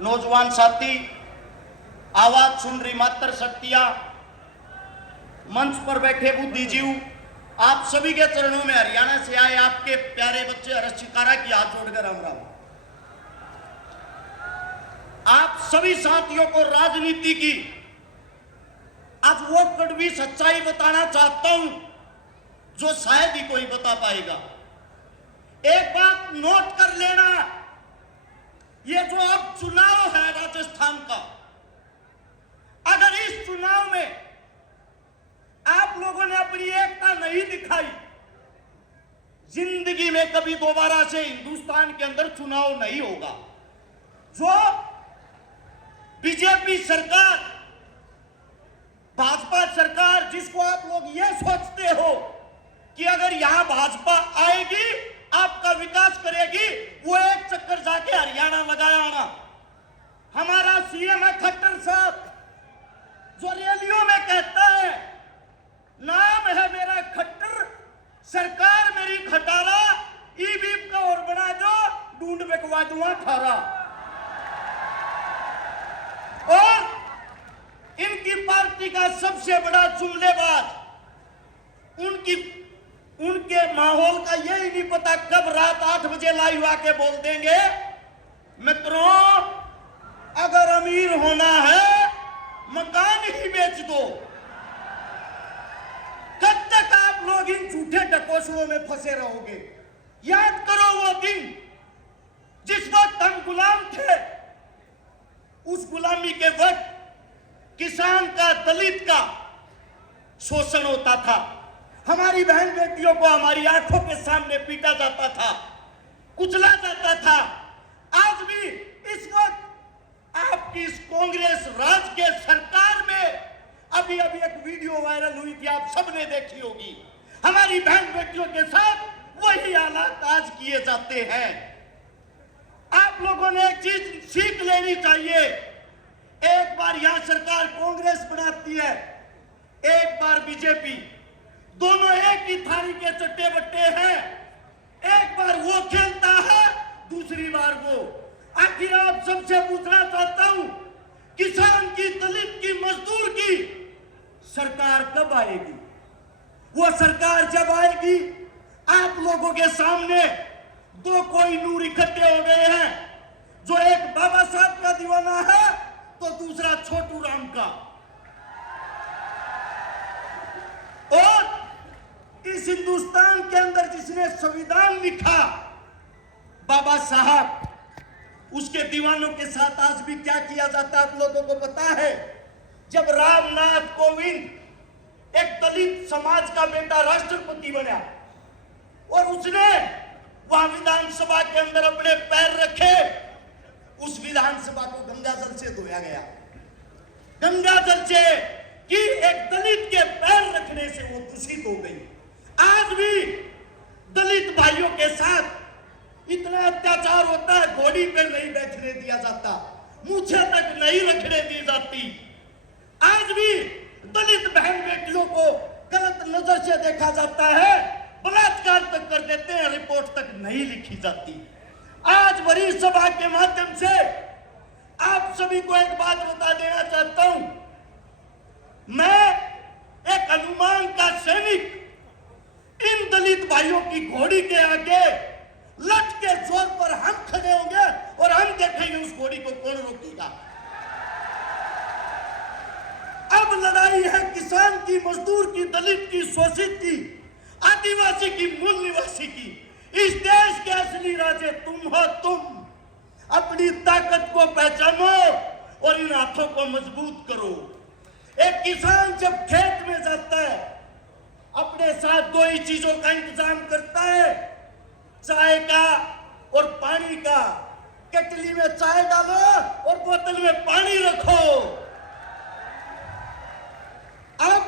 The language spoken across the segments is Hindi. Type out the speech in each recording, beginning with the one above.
नौजवान साथी, आवाज सुन रही मात्र शक्तियां, मंच पर बैठे बुद्धिजीव, आप सभी के चरणों में हरियाणा से आए आपके प्यारे बच्चे हर्ष शिकारा की हाथ जोड़कर राम राम। आप सभी साथियों को राजनीति की आज वो कड़वी सच्चाई बताना चाहता हूं जो शायद ही कोई बता पाएगा। एक बात नोट कर लेना, ये जो अब चुनाव है राजस्थान का, अगर इस चुनाव में आप लोगों ने अपनी एकता नहीं दिखाई, जिंदगी में कभी दोबारा से हिंदुस्तान के अंदर चुनाव नहीं होगा। जो बीजेपी सरकार, भाजपा सरकार, जिसको आप लोग ये सोचते हो कि अगर यहां भाजपा आएगी आपका विकास करेगी, वो एक चक्कर जाके हरियाणा लगाया आना। हमारा सीएम है खट्टर साहब, जो रैलियों में कहता है नाम है मेरा खट्टर, सरकार मेरी खटारा, ईवीएम का और बना दो, ढूंढ बिकवा दूंगा खारा। और इनकी पार्टी का सबसे बड़ा जुमलेबाज, उनके माहौल का यही नहीं पता कब रात 8 बजे लाइव आके बोल देंगे मित्रों अगर अमीर होना है मकान ही बेच दो। कब तक आप लोग इन झूठे डकोसुओं में फंसे रहोगे? याद करो वो दिन जिस वक्त हम गुलाम थे, उस गुलामी के वक्त किसान का, दलित का शोषण होता था, हमारी बहन बेटियों को हमारी आंखों के सामने पीटा जाता था, कुचला जाता था। आज भी इस वक्त आपकी इस कांग्रेस राज के सरकार में अभी एक वीडियो वायरल हुई थी, आप सबने देखी होगी, हमारी बहन बेटियों के साथ वही हालात आज किए जाते हैं। आप लोगों ने एक चीज सीख लेनी चाहिए, एक बार यहां सरकार कांग्रेस बनाती है, एक बार बीजेपी, दोनों एक ही थाली के चट्टे बट्टे हैं। एक बार वो खेलता है, दूसरी बार वो। आखिर आप सबसे पूछना चाहता हूं, किसान की, दलित की, मजदूर की सरकार कब आएगी? वो सरकार जब आएगी, आप लोगों के सामने दो कोई नूर इकट्ठे हो गए हैं, जो एक बाबा साहब का दीवाना है तो दूसरा छोटू राम का। और इस हिंदुस्तान के अंदर जिसने संविधान लिखा, बाबा साहब, उसके दीवानों के साथ आज भी क्या किया जाता है आप लोगों को पता है? जब रामनाथ कोविंद एक दलित समाज का बेटा राष्ट्रपति बना और उसने वहां विधानसभा के अंदर अपने पैर रखे, उस विधानसभा को गंगाजल से धोया गया। गंगाजल से कि एक दलित के पैर रखने से वो दूषित हो गई। आज भी दलित भाइयों के साथ इतना अत्याचार होता है, घोड़ी पे नहीं बैठने दिया जाता, मूछे तक नहीं रखने दी जाती। आज भी दलित बहन बेटियों को गलत नजर से देखा जाता है, बलात्कार तक कर देते हैं, रिपोर्ट तक नहीं लिखी जाती। आज बड़ी सभा के माध्यम से आप सभी को एक बात बता देना चाहता हूं, मैं एक हनुमान का सैनिक इन दलित भाइयों की घोड़ी के आगे लट के जोर पर हम खड़े होंगे और हम देखेंगे उस घोड़ी को कौन रोकेगा। अब लड़ाई है किसान की, मजदूर की, दलित की, शोषित की, आदिवासी की, मूल निवासी की। इस देश के असली राजे तुम हो। तुम अपनी ताकत को पहचानो और इन हाथों को मजबूत करो। एक किसान जब खेत में जाता है, अपने साथ दो ही चीजों का इंतजाम करता है, चाय का और पानी का। केटली में चाय डालो और बोतल में पानी रखो। अब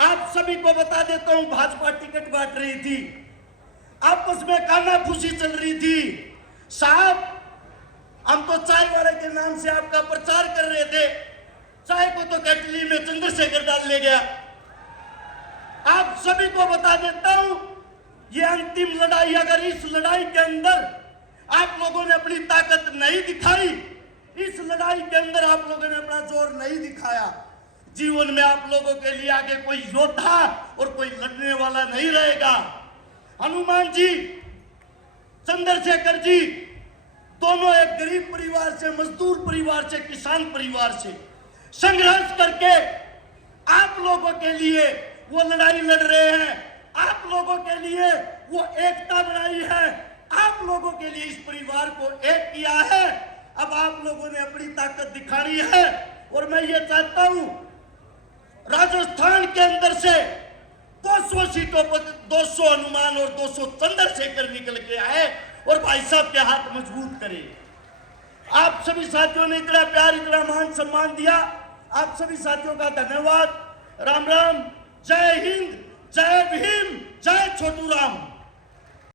आप सभी को बता देता हूं, भाजपा टिकट बांट रही थी, आपस में कानाफूसी चल रही थी। साहब, हम तो चाय वाले के नाम से आपका प्रचार कर रहे थे, चाय को तो केटली में चंद्रशेखर डाल ले गया। आप सभी को बता देता हूं, ये अंतिम लड़ाई, अगर इस लड़ाई के अंदर आप लोगों ने अपनी ताकत नहीं दिखाई, इस लड़ाई के अंदर आप लोगों ने अपना जोर नहीं दिखाया। जीवन में आप लोगों के लिए आगे कोई योद्धा और कोई लड़ने वाला नहीं रहेगा। हनुमान जी, चंद्रशेखर जी दोनों एक गरीब परिवार से, मजदूर परिवार से, किसान परिवार से संघर्ष करके आप लोगों के लिए वो लड़ाई लड़ रहे हैं। आप लोगों के लिए वो एकता लड़ाई है। आप लोगों के लिए इस परिवार को एक किया है। अब आप लोगों ने अपनी ताकत दिखानी है और मैं ये चाहता हूं राजस्थान के अंदर से 200 सीटों पर 200 हनुमान और 200 चंद्रशेखर निकल के आए और भाई साहब के हाथ मजबूत करे। आप सभी साथियों ने इतना प्यार, इतना मान सम्मान दिया। आप सभी साथियों का धन्यवाद। राम राम, जय हिंद, जय भीम, जय छोटू राम।